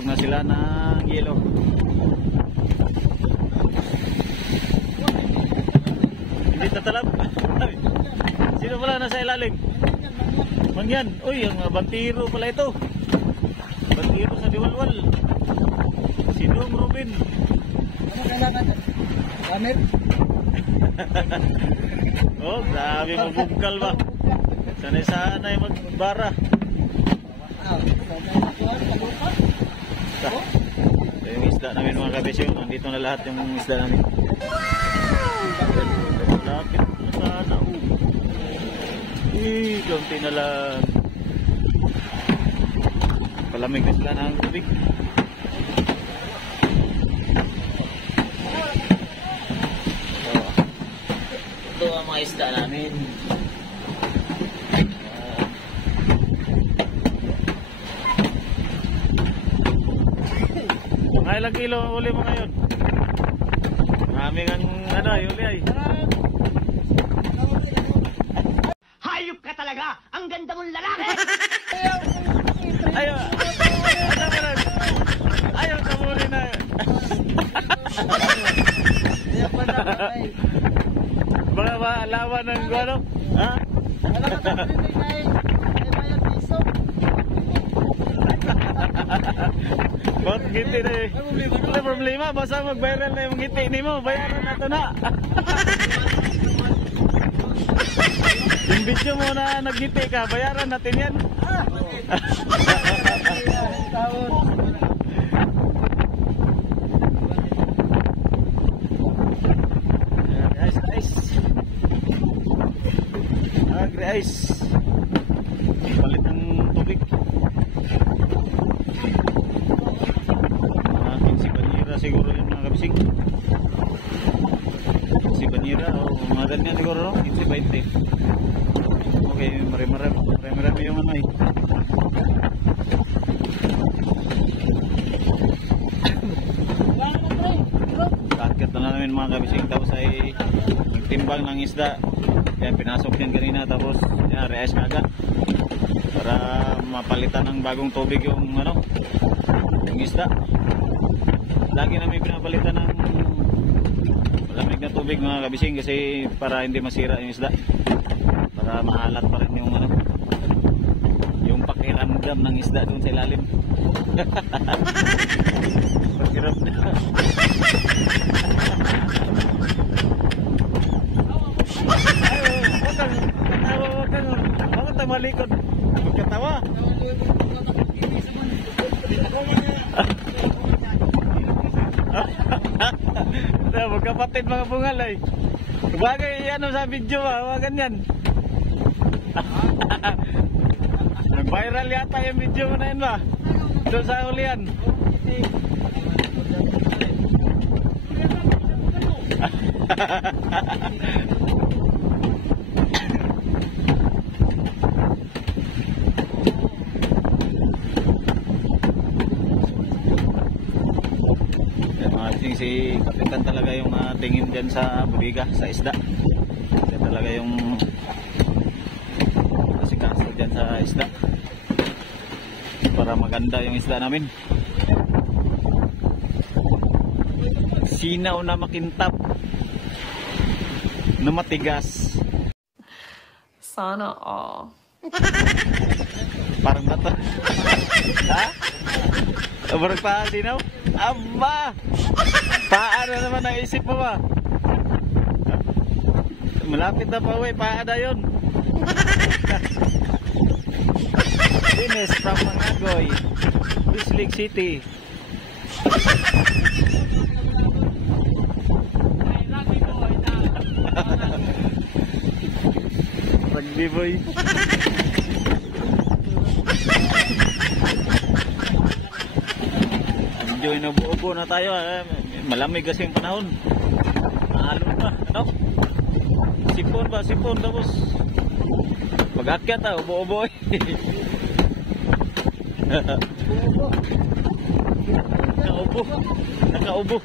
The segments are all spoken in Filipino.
Tinatawag na sila ng yelo. Hindi tatalab. Sino pala nasa ilalim? Mangyan. Uy, ang bantiro pala ito. Bantiro sa Diwalwal. Si Dong Robin. Ano kailangan? Gamit? Oh, grabe mabungkal ba? Sanay-sanay magbara. Ito yung isda namin mga kabisyo. Nandito na lahat yung isda namin. Lapit na sana. Kaunti na lang. Palamig na sila ng tubig. Ito ang mga isda namin. Mga ilang kilo ang uli mo ngayon? Marami kang uli ay. Hayop ka talaga! Ang ganda mong lalaki! Ayaw! Ayaw ka muli na. Baka maalaman ng ano? Ha? Bakit ngiti na eh? Wala problema, basta mag-viral na yung ngiti ni mo. Bayaran na ito na. Yung video mo na nag-ngiti ka, bayaran natin yan. Agri-ice. Palit ng tubig. Mga 15 banyera siguro yung mga kabisig. 15 banyera o mga ganyan siguro, no? 15-20. Okay, marami yung ano eh. Kakit na namin mga kabisig. Tapos ay nagtimbang ng isda. Yan, pinasok din kanina. Tapos yan, re-ice na agad para mapalitan ng bagong tubig yung ano, yung isda. Lagi namin pinapalitan ng malamig na tubig mga kabising kasi para hindi masira yung isda, para maalat pa rin yung ano, yung pakiramdam ng isda doon sa ilalim. Pakiramdam. Huwag kang malikod. Huwag katawa. Magkapatid mga bungal ay. Bagay ano sa video ba? Huwag ganyan. Viral yata yung video mo na yun ba? Doon sa ulian. Si kapitan talaga yung tingin dyan sa budiga, sa isda. Yan talaga yung kasikaso dyan sa isda para maganda yung isda namin. Sinaw na makintab na matigas. Sana all. Parang bato. Ha? Barang pa sinaw? Aba! Paano naman ang isip mo ba? Malapit na pa uwi, paada yun. Ines from Mangagoy, Fish Lake City. Rugby boy. Enjoy na buo-buo na tayo. Malamig kasi yung panahon. Maalon pa. Ano? Sipon ba? Sipon. Tapos mag-akyat ha. Ubo-ubo eh. Nakaubo. Nakaubo.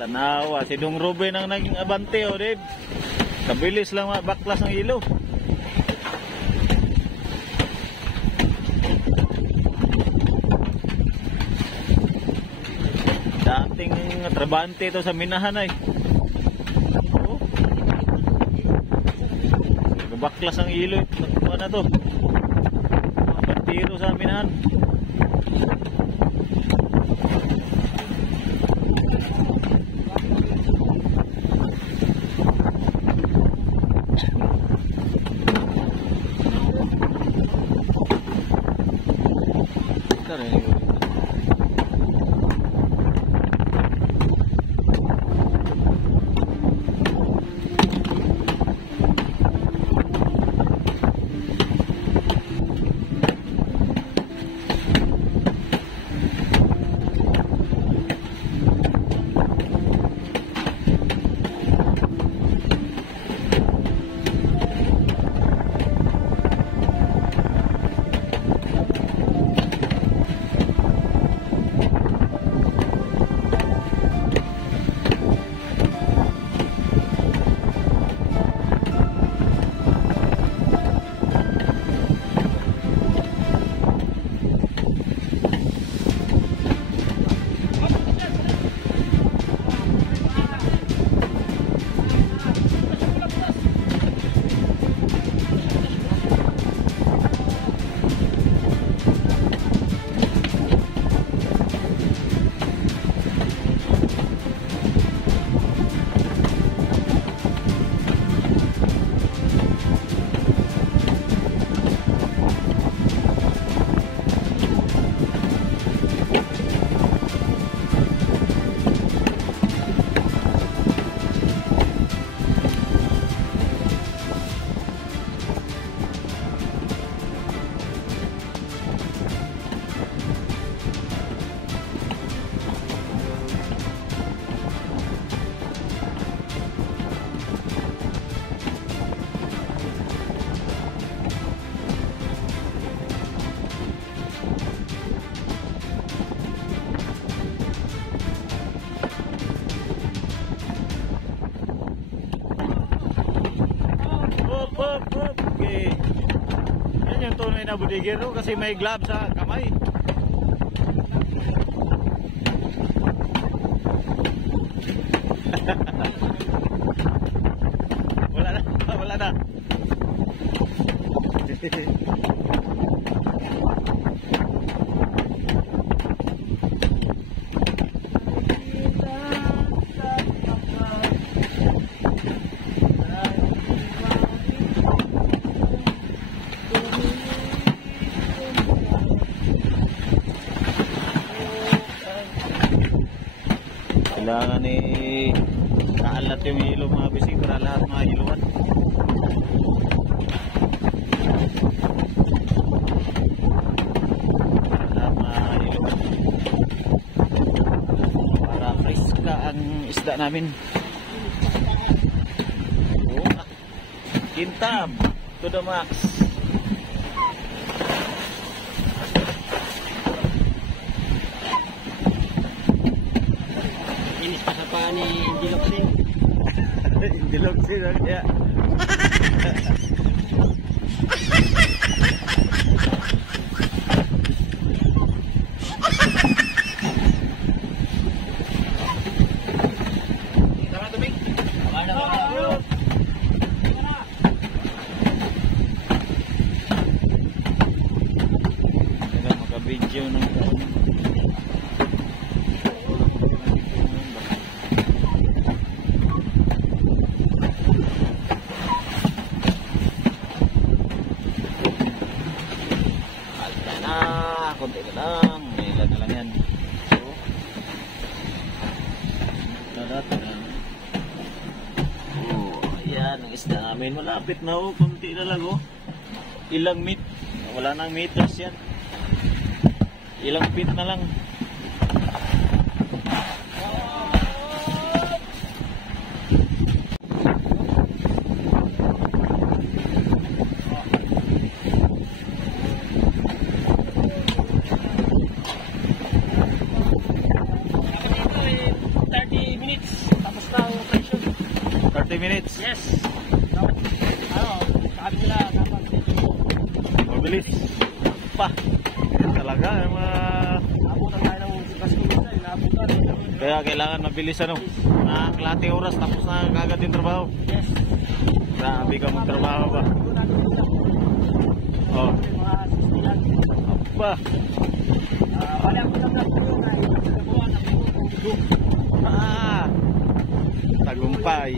Tanawa. Si Dong Robin ang naging abante o Dave. Kabilis lang baklas ng ilo. Trabante ito sa minahan ay. Oh. Baklas ang ilo. Ano na to? Bantiro sa minahan. Okay. Yan yung tunay na budigero kasi may glove sa kamay. Wala na, wala na. Kailangan kaalat yung hilo mga bisig para lahat mga hiluan. Para lahat mga hiluan. Para friska ang isda namin. Oh, kintab to the max. Inis pa sa paa ni Indiloxin. Indiloxin lang niya. Tara tubig. Wala. Kailangan maka-video ng konti na lang, ilan na lang yan. So, narata na. Oh, ayan ang isda namin. Malapit na oh, konti na lang oh. Ilang meat, wala nang meters yan. Ilang feet na lang. Minutes. Yes. Sabi nila dapat mabilis pa talaga mga abutan tayo ng 5 minutes na Kaya kailangan mabilis ano. Kalahati oras tapos na kagad yung trabaho. Yes. Grabe ka magtrabaho ba? Oh. Mga sisilan. Ba. Wala ko lang na po na ibubuan na po. Tagumpay.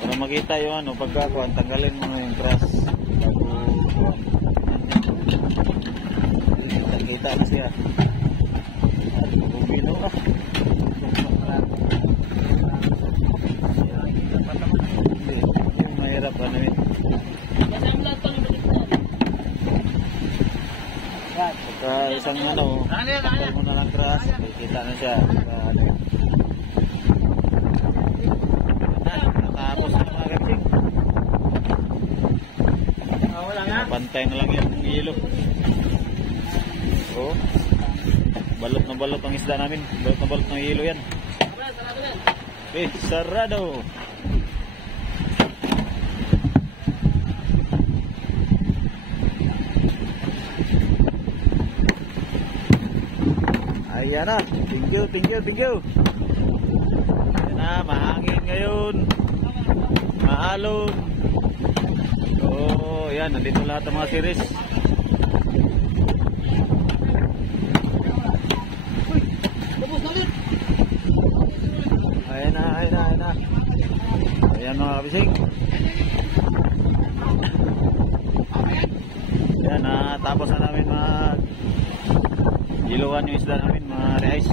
Para makita yung ano, pagkakuan, tanggalin mo yung grass. Kita na siya. At bumino na. Mahirap ano yun. Pagka isang ano, tanggal mo na lang grass, kita na siya. Natapos na mga kapsing. Pantay na lang yung ilo. Oh. Balot na balot ang isda namin. Balot na balot ng ilo yan. Sarado. Ayan na. Thank you. Ayan na, mahangin ngayon. Maalon. Oh, yan. Nandito lahat ng mga series. Ayan na. Ayan mga kabising. Ayan na, tapos na namin mag iluwan yung isda namin, mga reais.